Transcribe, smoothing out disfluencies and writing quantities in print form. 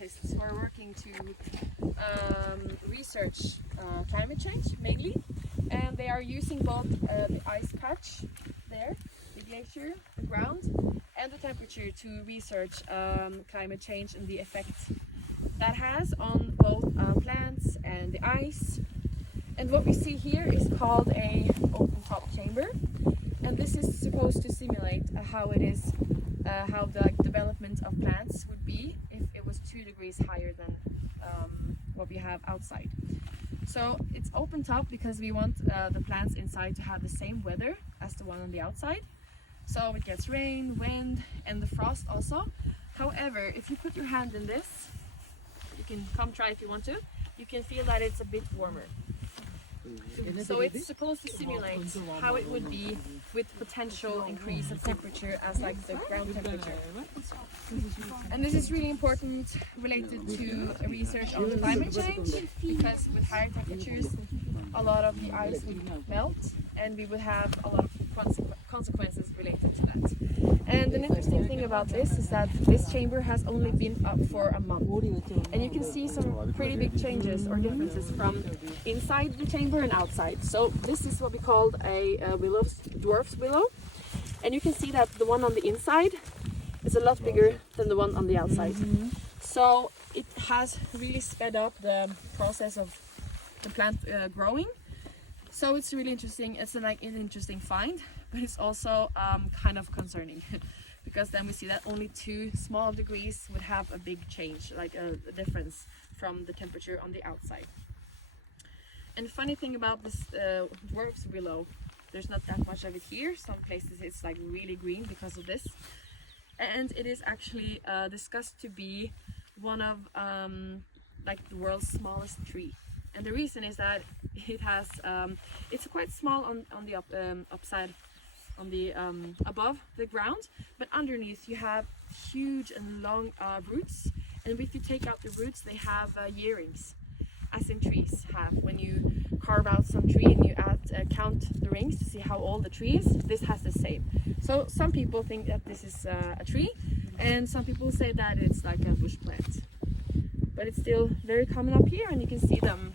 scientists who are working to research climate change mainly, and they are using both the ice patch there, the glacier, the ground, and the temperature to research climate change and the effect that has on both plants and the ice. And what we see here is called a open top chamber, and this is supposed to simulate how it is, how the development of plants would be if it was 2 degrees higher than what we have outside. So it's open top because we want the plants inside to have the same weather as the one on the outside. So it gets rain, wind, and the frost also. However, if you put your hand in this, you can come try if you want to, you can feel that it's a bit warmer. So it's supposed to simulate how it would be with potential increase of temperature as like the ground temperature. And this is really important related to research on climate change, because with higher temperatures a lot of the ice would melt and we would have a lot of consequences related to that. And an interesting thing about this is that this chamber has only been up for a month, and you can see some pretty big changes or differences from inside the chamber and outside. So this is what we call a dwarf's willow, and you can see that the one on the inside is a lot bigger than the one on the outside. So it has really sped up the process of the plant growing. So it's really interesting. It's an interesting find, but it's also kind of concerning because then we see that only 2 small degrees would have a big change, like a difference from the temperature on the outside. And the funny thing about this dwarf's willow, there's not that much of it here. Some places it's like really green because of this, and it is actually discussed to be one of like the world's smallest tree. And the reason is that it has it's quite small on the upside, on the above the ground, but underneath you have huge and long roots, and if you take out the roots they have year-rings, as in trees have. When you carve out some tree and you count the rings to see how old the tree is, this has the same. So some people think that this is a tree, and some people say that it's like a bush plant, but it's still very common up here, and you can see them